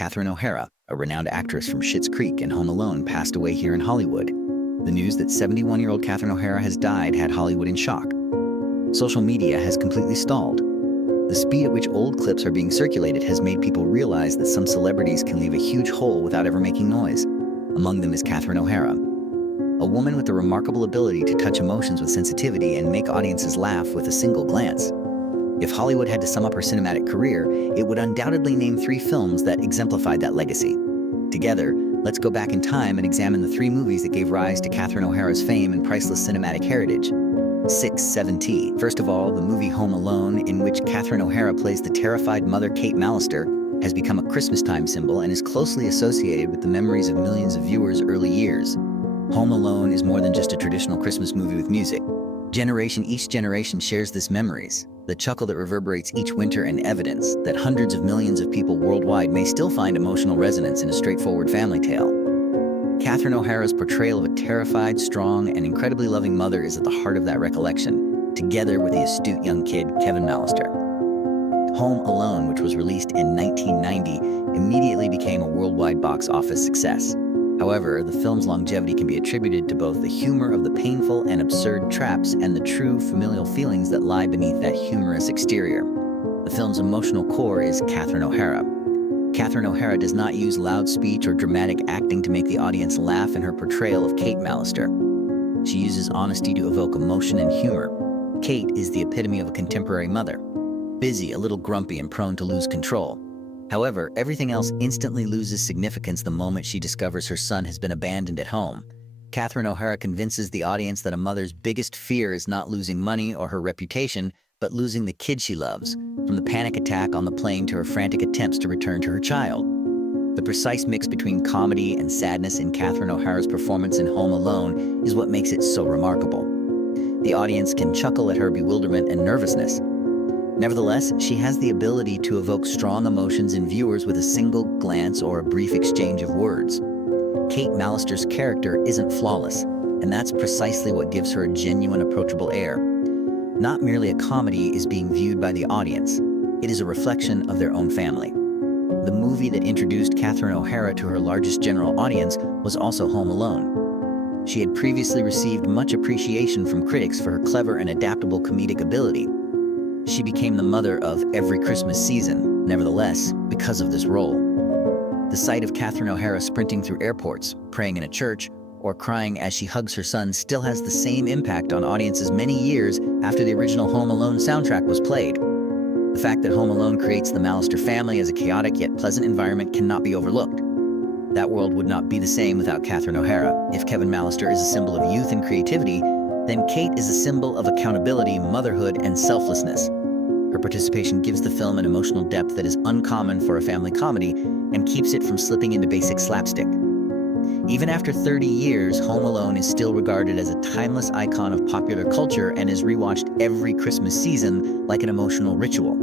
Catherine O'Hara, a renowned actress from Schitt's Creek and Home Alone, passed away here in Hollywood. The news that 71-year-old Catherine O'Hara has died had Hollywood in shock. Social media has completely stalled. The speed at which old clips are being circulated has made people realize that some celebrities can leave a huge hole without ever making noise. Among them is Catherine O'Hara, a woman with a remarkable ability to touch emotions with sensitivity and make audiences laugh with a single glance. If Hollywood had to sum up her cinematic career, it would undoubtedly name 3 films that exemplified that legacy. Together, let's go back in time and examine the 3 movies that gave rise to Catherine O'Hara's fame and priceless cinematic heritage. 6, 7T. First of all, the movie Home Alone, in which Catherine O'Hara plays the terrified mother Kate Mallister, has become a Christmas-time symbol and is closely associated with the memories of millions of viewers' early years. Home Alone is more than just a traditional Christmas movie with music. Each generation shares this memories, the chuckle that reverberates each winter, and evidence that hundreds of millions of people worldwide may still find emotional resonance in a straightforward family tale. Catherine O'Hara's portrayal of a terrified, strong, and incredibly loving mother is at the heart of that recollection, together with the astute young kid, Kevin Mallister. Home Alone, which was released in 1990, immediately became a worldwide box office success. However, the film's longevity can be attributed to both the humor of the painful and absurd traps and the true familial feelings that lie beneath that humorous exterior. The film's emotional core is Catherine O'Hara. Catherine O'Hara does not use loud speech or dramatic acting to make the audience laugh in her portrayal of Kate Mallister. She uses honesty to evoke emotion and humor. Kate is the epitome of a contemporary mother, busy, a little grumpy, and prone to lose control. However, everything else instantly loses significance the moment she discovers her son has been abandoned at home. Catherine O'Hara convinces the audience that a mother's biggest fear is not losing money or her reputation, but losing the kid she loves, from the panic attack on the plane to her frantic attempts to return to her child. The precise mix between comedy and sadness in Catherine O'Hara's performance in Home Alone is what makes it so remarkable. The audience can chuckle at her bewilderment and nervousness. Nevertheless, she has the ability to evoke strong emotions in viewers with a single glance or a brief exchange of words. Kate Mallister's character isn't flawless, and that's precisely what gives her a genuine, approachable air. Not merely a comedy is being viewed by the audience, it is a reflection of their own family. The movie that introduced Catherine O'Hara to her largest general audience was also Home Alone. She had previously received much appreciation from critics for her clever and adaptable comedic ability. She became the mother of every Christmas season, nevertheless, because of this role. The sight of Catherine O'Hara sprinting through airports, praying in a church, or crying as she hugs her son still has the same impact on audiences many years after the original Home Alone soundtrack was played. The fact that Home Alone creates the Mallister family as a chaotic yet pleasant environment cannot be overlooked. That world would not be the same without Catherine O'Hara. If Kevin Mallister is a symbol of youth and creativity, then Kate is a symbol of accountability, motherhood, and selflessness. Her participation gives the film an emotional depth that is uncommon for a family comedy and keeps it from slipping into basic slapstick. Even after 30 years, Home Alone is still regarded as a timeless icon of popular culture and is rewatched every Christmas season like an emotional ritual.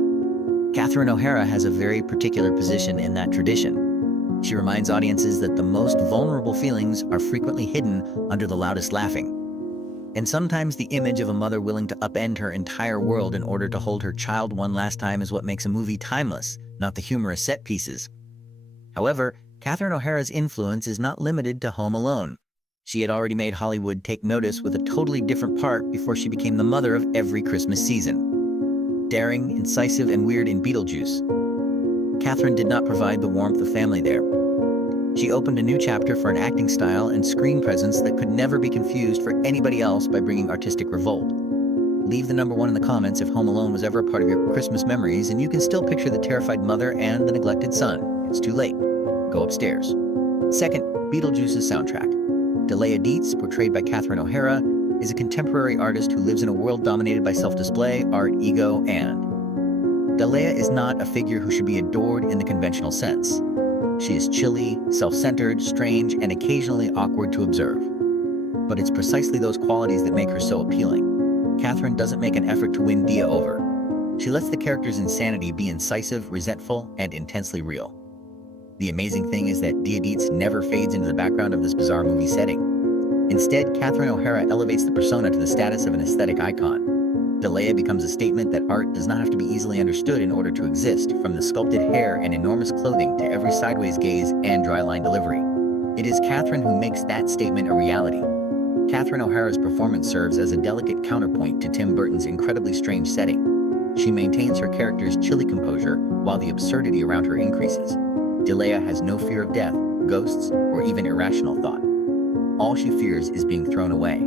Catherine O'Hara has a very particular position in that tradition. She reminds audiences that the most vulnerable feelings are frequently hidden under the loudest laughing. And sometimes the image of a mother willing to upend her entire world in order to hold her child one last time is what makes a movie timeless, not the humorous set pieces. However, Catherine O'Hara's influence is not limited to Home Alone. She had already made Hollywood take notice with a totally different part before she became the mother of every Christmas season. Daring, incisive, and weird in Beetlejuice, Catherine did not provide the warmth of family there. She opened a new chapter for an acting style and screen presence that could never be confused for anybody else by bringing artistic revolt. Leave the number 1 in the comments if Home Alone was ever a part of your Christmas memories, and you can still picture the terrified mother and the neglected son. It's too late. Go upstairs. Second, Beetlejuice's soundtrack. Delia Dietz, portrayed by Catherine O'Hara, is a contemporary artist who lives in a world dominated by self-display, art, ego, and... Delia is not a figure who should be adored in the conventional sense. She is chilly, self-centered, strange, and occasionally awkward to observe. But it's precisely those qualities that make her so appealing. Catherine doesn't make an effort to win Dia over. She lets the character's insanity be incisive, resentful, and intensely real. The amazing thing is that Dia Dietz never fades into the background of this bizarre movie setting. Instead, Catherine O'Hara elevates the persona to the status of an aesthetic icon. Delia becomes a statement that art does not have to be easily understood in order to exist, from the sculpted hair and enormous clothing to every sideways gaze and dry-line delivery. It is Catherine who makes that statement a reality. Catherine O'Hara's performance serves as a delicate counterpoint to Tim Burton's incredibly strange setting. She maintains her character's chilly composure while the absurdity around her increases. Delia has no fear of death, ghosts, or even irrational thought. All she fears is being thrown away.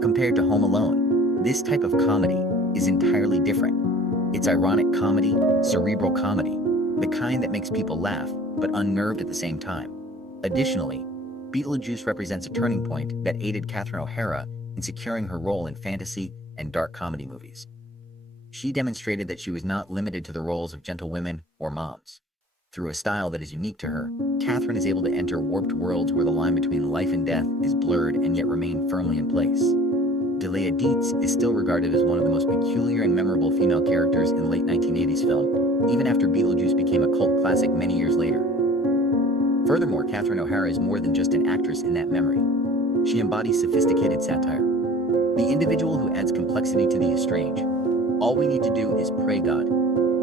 Compared to Home Alone, this type of comedy is entirely different. It's ironic comedy, cerebral comedy, the kind that makes people laugh, but unnerved at the same time. Additionally, Beetlejuice represents a turning point that aided Catherine O'Hara in securing her role in fantasy and dark comedy movies. She demonstrated that she was not limited to the roles of gentlewomen or moms. Through a style that is unique to her, Catherine is able to enter warped worlds where the line between life and death is blurred and yet remain firmly in place. Delia Dietz is still regarded as one of the most peculiar and memorable female characters in late 1980s film, even after Beetlejuice became a cult classic many years later. Furthermore, Catherine O'Hara is more than just an actress in that memory. She embodies sophisticated satire, the individual who adds complexity to the strange. All we need to do is pray God.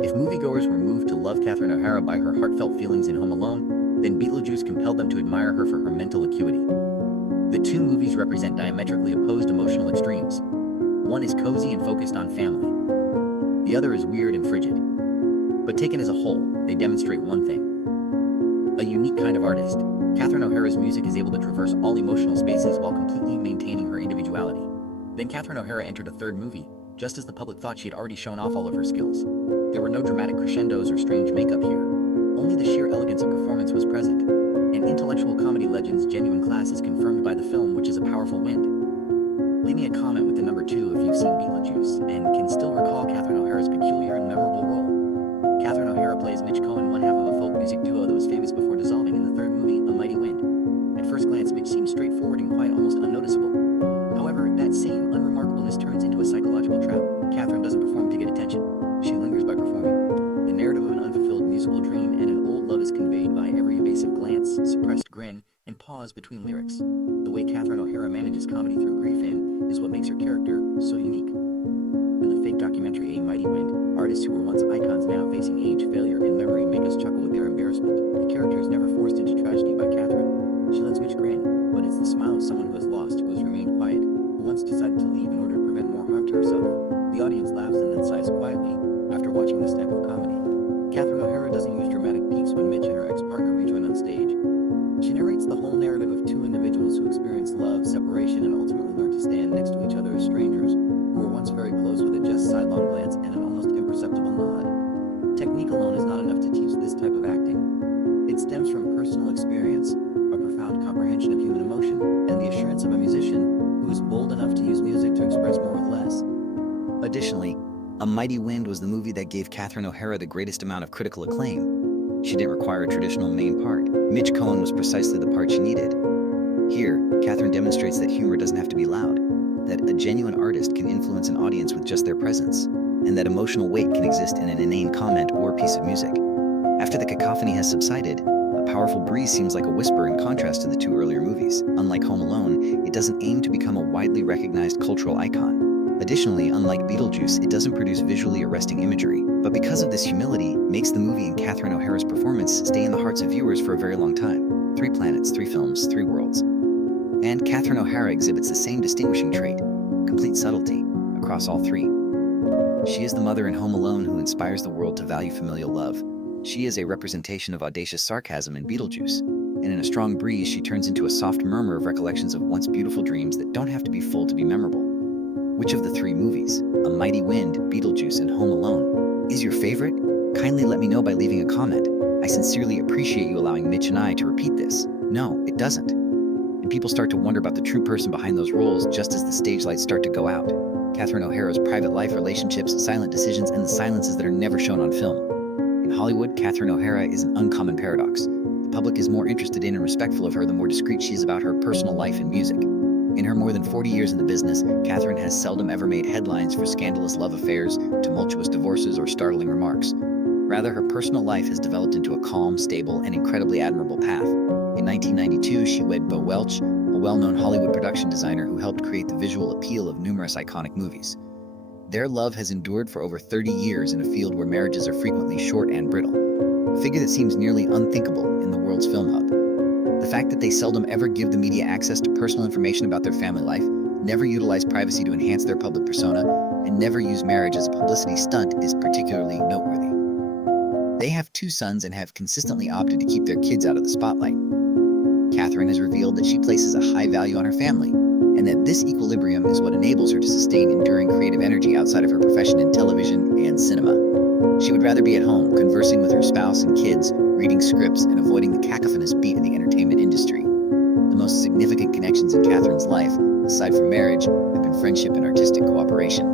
If moviegoers were moved to love Catherine O'Hara by her heartfelt feelings in Home Alone, then Beetlejuice compelled them to admire her for her mental acuity. The two movies represent diametrically opposed emotional extremes. One is cozy and focused on family. The other is weird and frigid. But taken as a whole, they demonstrate one thing: a unique kind of artist. Catherine O'Hara's music is able to traverse all emotional spaces while completely maintaining her individuality. Then Catherine O'Hara entered a third movie, just as the public thought she had already shown off all of her skills. There were no dramatic crescendos or strange makeup here. Only the sheer elegance of performance was present. And intellectual comedy legend's genuine class is confirmed by the film, which is a powerful wind. Leave me a comment with the number 2 if you've seen Beetlejuice and can still recall Catherine O'Hara's peculiar and memorable role. Catherine O'Hara plays Mitch Cohen, one half of a folk music duo that was famous before dissolving in the third movie, A Mighty Wind. At first glance, Mitch seems straightforward and quite almost unnoticeable. However, that same unremarkableness turns into a psychological trap. Catherine doesn't perform to get attention. She lingers by performing. The narrative of an unfulfilled musical dream and an old love is conveyed by every evasive glance, suppressed grin, and pause between lyrics. The way Catherine O'Hara manages comedy through grief is what makes her character so unique. In the fake documentary A Mighty Wind, artists who were once icons now facing age, failure, and memory make us chuckle with their embarrassment. The character is never forced into tragedy by Catherine. She lets Mitch grin, but it's the smile of someone who has lost, who has remained quiet, who once decided to leave in order to prevent more harm to herself. The audience laughs and then sighs quietly after watching this type of comedy. Catherine O'Hara doesn't use dramatic peaks when Mitch and her ex-partner rejoin on stage. She narrates the whole narrative of two individuals who experience love, separation, and ultimately learn to stand next to each other as strangers who were once very close with a just sidelong glance and an almost imperceptible nod. Technique alone is not enough to teach this type of acting. It stems from personal experience, a profound comprehension of human emotion, and the assurance of a musician who is bold enough to use music to express more with less. Additionally, A Mighty Wind was the movie that gave Catherine O'Hara the greatest amount of critical acclaim. She didn't require a traditional main part. Mitch Cohen was precisely the part she needed. Here, Catherine demonstrates that humor doesn't have to be loud, that a genuine artist can influence an audience with just their presence, and that emotional weight can exist in an inane comment or piece of music. After the cacophony has subsided, a powerful breeze seems like a whisper in contrast to the two earlier movies. Unlike Home Alone, it doesn't aim to become a widely recognized cultural icon. Additionally, unlike Beetlejuice, it doesn't produce visually arresting imagery, but because of this humility, makes the movie and Catherine O'Hara's performance stay in the hearts of viewers for a very long time. 3 planets, 3 films, 3 worlds. And Catherine O'Hara exhibits the same distinguishing trait, complete subtlety, across all 3. She is the mother in Home Alone who inspires the world to value familial love. She is a representation of audacious sarcasm in Beetlejuice, and in A Strong Breeze she turns into a soft murmur of recollections of once beautiful dreams that don't have to be full to be memorable. Which of the 3 movies, A Mighty Wind, Beetlejuice, and Home Alone, is your favorite? Kindly let me know by leaving a comment. I sincerely appreciate you allowing Mitch and I to repeat this. No, it doesn't. And people start to wonder about the true person behind those roles just as the stage lights start to go out. Catherine O'Hara's private life, relationships, silent decisions, and the silences that are never shown on film. In Hollywood, Catherine O'Hara is an uncommon paradox. The public is more interested in and respectful of her the more discreet she is about her personal life and music. In her more than 40 years in the business, Catherine has seldom ever made headlines for scandalous love affairs, tumultuous divorces, or startling remarks. Rather, her personal life has developed into a calm, stable, and incredibly admirable path. In 1992, she wed Bo Welch, a well-known Hollywood production designer who helped create the visual appeal of numerous iconic movies. Their love has endured for over 30 years in a field where marriages are frequently short and brittle, a figure that seems nearly unthinkable in the world's film hub. The fact that they seldom ever give the media access to personal information about their family life, never utilize privacy to enhance their public persona, and never use marriage as a publicity stunt is particularly noteworthy. They have 2 sons and have consistently opted to keep their kids out of the spotlight. Catherine has revealed that she places a high value on her family, and that this equilibrium is what enables her to sustain enduring creative energy outside of her profession in television and cinema. She would rather be at home, conversing with her spouse and kids, reading scripts, and avoiding the cacophonous beat of the entertainment industry. The most significant connections in Catherine's life, aside from marriage, have been friendship and artistic cooperation.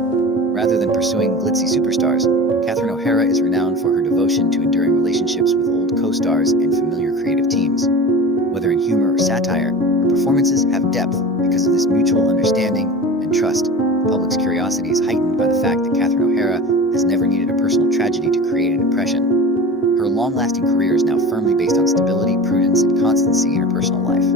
Rather than pursuing glitzy superstars, Catherine O'Hara is renowned for her devotion to enduring relationships with old co-stars and familiar creative teams. Whether in humor or satire, her performances have depth because of this mutual understanding and trust. The public's curiosity is heightened by the fact that Catherine O'Hara has never needed a personal tragedy to create an impression. Her long-lasting career is now firmly based on stability, prudence, and constancy in her personal life.